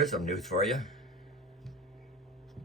Here's some news for you.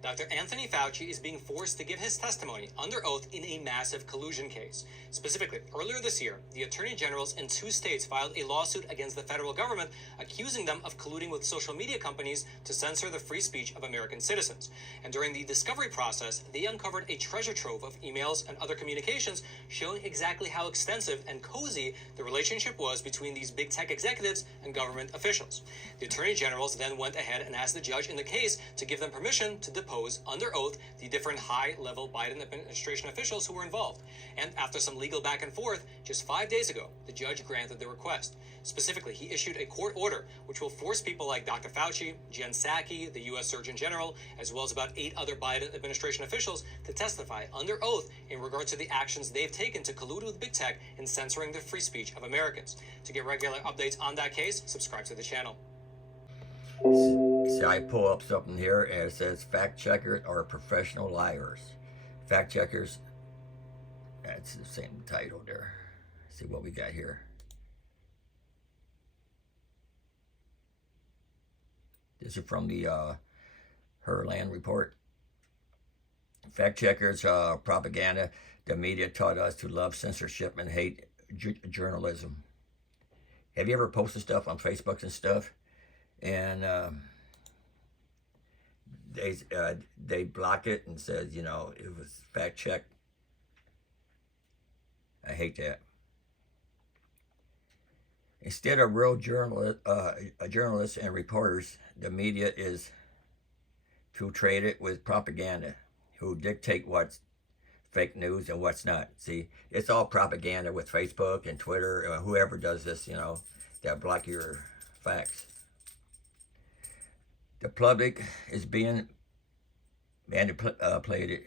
Dr. Anthony Fauci is being forced to give his testimony under oath in a massive collusion case. Specifically, earlier this year, the attorney generals in 2 states filed a lawsuit against the federal government, accusing them of colluding with social media companies to censor the free speech of American citizens. And during the discovery process, they uncovered a treasure trove of emails and other communications showing exactly how extensive and cozy the relationship was between these big tech executives and government officials. The attorney generals then went ahead and asked the judge in the case to give them permission to depose under oath the different high-level Biden administration officials who were involved. And after some legal back and forth, just 5 days ago, the judge granted the request. Specifically, he issued a court order which will force people like Dr. Fauci, Jen Psaki, the U.S. Surgeon General, as well as about 8 other Biden administration officials to testify under oath in regard to the actions they've taken to collude with big tech in censoring the free speech of Americans. To get regular updates on that case, subscribe to the channel. See, I pull up something here and it says fact checkers are professional liars. Fact checkers, that's the same title there. See what we got here. This is from the Herland report. Fact checkers, propaganda. The media taught us to love censorship and hate journalism. Have you ever posted stuff on Facebook and stuff? And they block it and says, you know, it was fact checked. I hate that. Instead of real journalists and reporters, the media is infiltrated with propaganda, who dictate what's fake news and what's not. See, it's all propaganda with Facebook and Twitter, whoever does this, you know, that block your facts. The public is being manipulated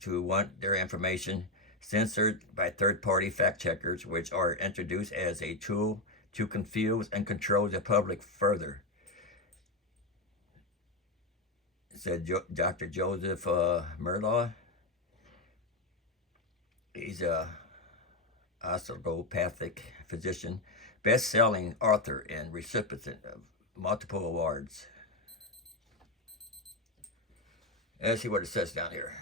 to want their information censored by third-party fact-checkers, which are introduced as a tool to confuse and control the public further, said Dr. Joseph Murlaugh. He's a osteopathic physician, best-selling author, and recipient of multiple awards. Let's see what it says down here.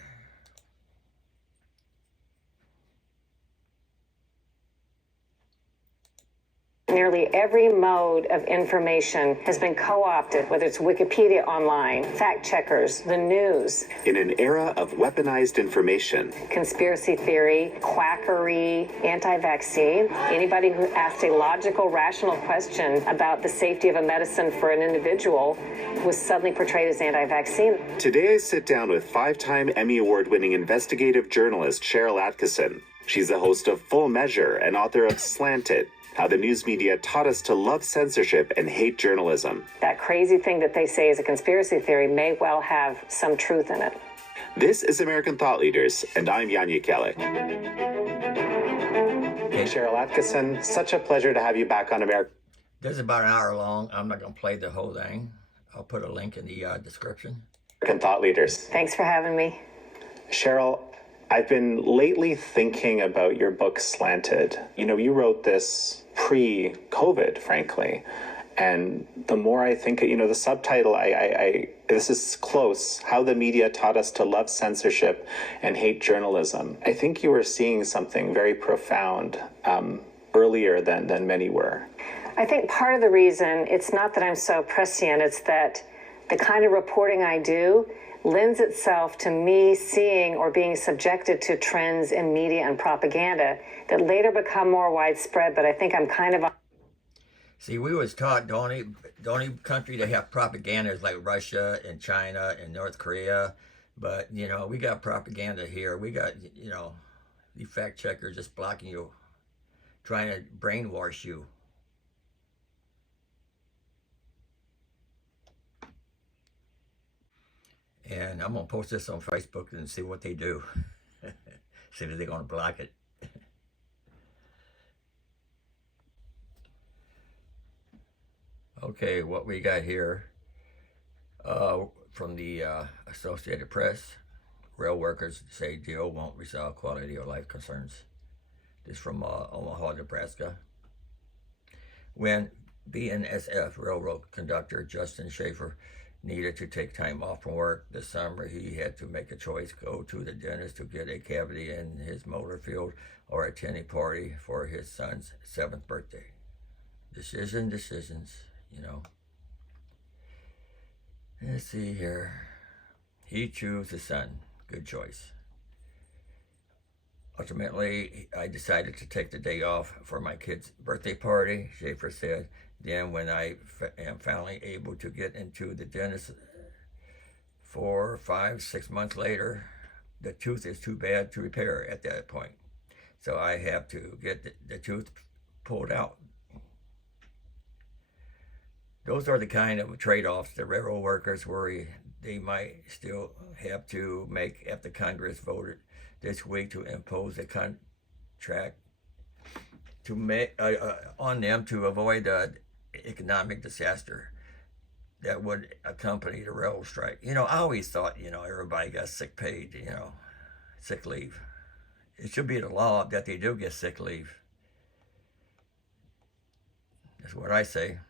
Nearly every mode of information has been co-opted, whether it's Wikipedia online, fact checkers, the news. In an era of weaponized information, Conspiracy theory, quackery, anti-vaccine. Anybody who asked a logical, rational question about the safety of a medicine for an individual was suddenly portrayed as anti-vaccine. Today I sit down with 5-time Emmy Award-winning investigative journalist Cheryl Atkinson. She's the host of Full Measure and author of Slanted: How the News Media Taught Us to Love Censorship and Hate Journalism. That crazy thing that they say is a conspiracy theory may well have some truth in it. This is American Thought Leaders, and I'm Yanya Kelly. Hey, Cheryl Atkinson, such a pleasure to have you back on American. This is about an hour long. I'm not going to play the whole thing. I'll put a link in the description. American Thought Leaders. Thanks for having me. Cheryl, I've been lately thinking about your book, Slanted. You know, you wrote this pre-COVID, frankly. And the more I think, you know, the subtitle, this is close, How the Media Taught Us to Love Censorship and Hate Journalism. I think you were seeing something very profound earlier than many were. I think part of the reason, it's not that I'm so prescient, it's that the kind of reporting I do lends itself to me seeing or being subjected to trends in media and propaganda that later become more widespread, but I think I'm kind of... See, we was taught the only country to have propaganda is like Russia and China and North Korea. But, you know, we got propaganda here. We got, you know, the fact checkers just blocking you, trying to brainwash you. And I'm going to post this on Facebook and see what they do. See if they're going to block it. Okay, what we got here from the Associated Press. Rail workers say deal won't resolve quality of life concerns. This from Omaha, Nebraska. When BNSF railroad conductor Justin Schaefer needed to take time off from work this summer. He had to make a choice: go to the dentist to get a cavity in his molar field, or attend a party for his son's 7th birthday. Decisions, you know. Let's see here. He chose his son. Good choice. Ultimately, I decided to take the day off for my kid's birthday party, Schaefer said. Then, when I am finally able to get into the dentist 4, 5, 6 months later, the tooth is too bad to repair at that point. So I have to get the tooth pulled out. Those are the kind of trade-offs the railroad workers worry they might still have to make after Congress voted this week to impose a contract to make on them to avoid the economic disaster that would accompany the railroad strike. You know, I always thought, everybody got sick paid, sick leave. It should be the law that they do get sick leave. That's what I say.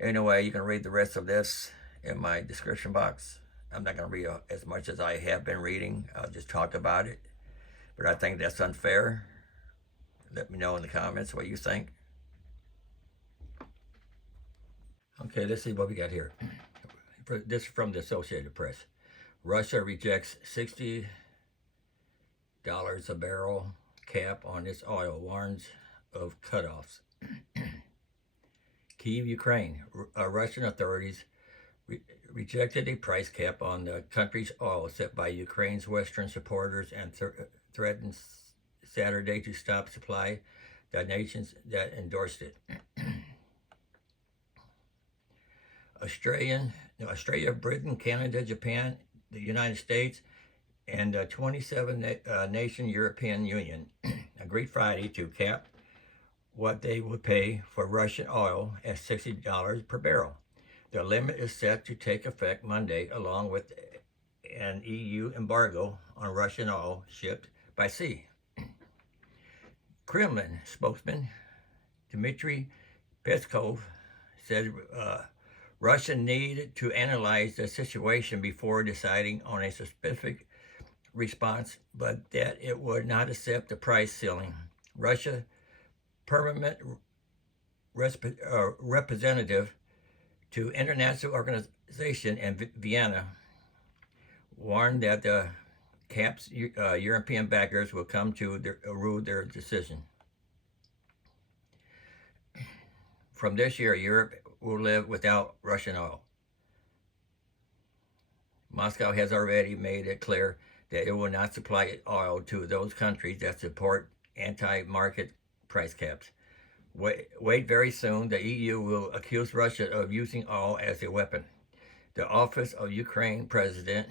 Anyway, you can read the rest of this in my description box. I'm not going to read as much as I have been reading. I'll just talk about it. But I think that's unfair. Let me know in the comments what you think. Okay, let's see what we got here. This is from the Associated Press. Russia rejects $60 a barrel cap on its oil, warns of cutoffs. Kyiv, Ukraine. Russian authorities rejected a price cap on the country's oil set by Ukraine's Western supporters and threatened Saturday to stop supply the nations that endorsed it. Australia, Britain, Canada, Japan, the United States, and the 27-nation European Union agreed Friday to cap what they would pay for Russian oil at $60 per barrel. The limit is set to take effect Monday, along with an EU embargo on Russian oil shipped by sea. Kremlin spokesman Dmitry Peskov said Russia needed to analyze the situation before deciding on a specific response, but that it would not accept the price ceiling. Russia permanent representative to International Organization in Vienna warned that the cap's European backers will come to rule their decision. From this year, Europe will live without Russian oil. Moscow has already made it clear that it will not supply oil to those countries that support anti-market price caps. Wait, very soon, the EU will accuse Russia of using oil as a weapon. The office of Ukraine President,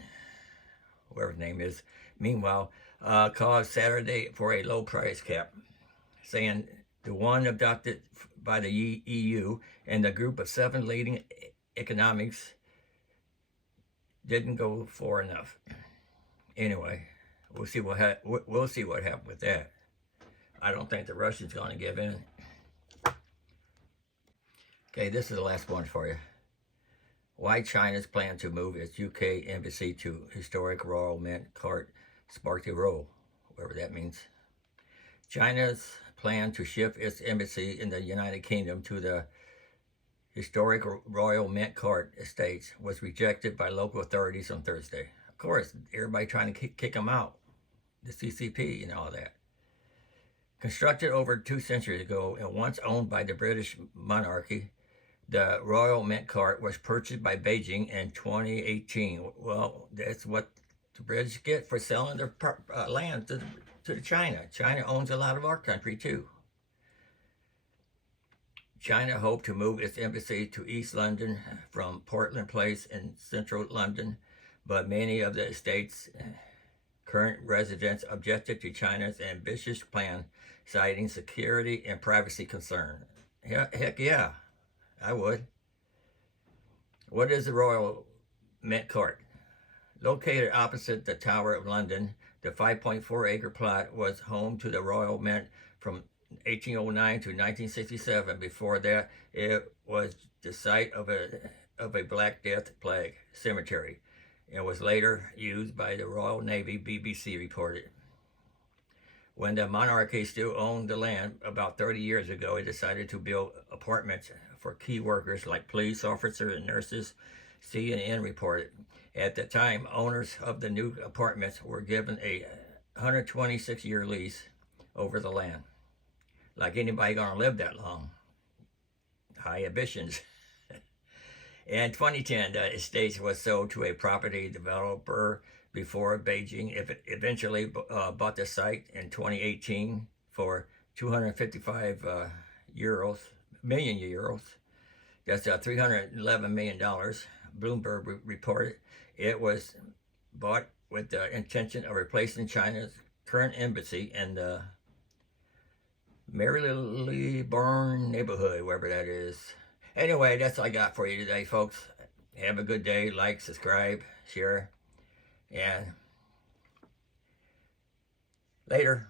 whatever his name is, meanwhile, called Saturday for a low price cap, saying the one adopted by the EU and the group of 7 leading economics didn't go far enough. Anyway, we'll see what happens with that. I don't think the Russians going to give in. Okay, this is the last one for you. Why China's plan to move its UK embassy to historic Royal Mint Court sparked a row, whatever that means. China's plan to shift its embassy in the United Kingdom to the historic Royal Mint Court estates was rejected by local authorities on Thursday. Of course, everybody trying to kick them out, the CCP and all that. Constructed over 2 centuries ago and once owned by the British monarchy, the Royal Mint Court was purchased by Beijing in 2018. Well, that's what the British get for selling their land to China. China owns a lot of our country too. China hoped to move its embassy to East London from Portland Place in central London, but many of the estate's current residents objected to China's ambitious plan, citing security and privacy concern. Heck yeah, I would. What is the Royal Mint Court? Located opposite the Tower of London, the 5.4-acre plot was home to the Royal Mint from 1809 to 1967. Before that, it was the site of a Black Death plague cemetery and was later used by the Royal Navy, BBC reported. When the monarchy still owned the land, about 30 years ago, it decided to build apartments for key workers like police officers and nurses, CNN reported. At the time, owners of the new apartments were given a 126-year lease over the land. Like anybody gonna live that long? High ambitions. In 2010, the estate was sold to a property developer before Beijing eventually bought the site in 2018 for 255 million euros. That's $311 million. Bloomberg reported it was bought with the intention of replacing China's current embassy in the Marylebone neighborhood, wherever that is. Anyway, that's all I got for you today, folks. Have a good day. Like, subscribe, share, and later.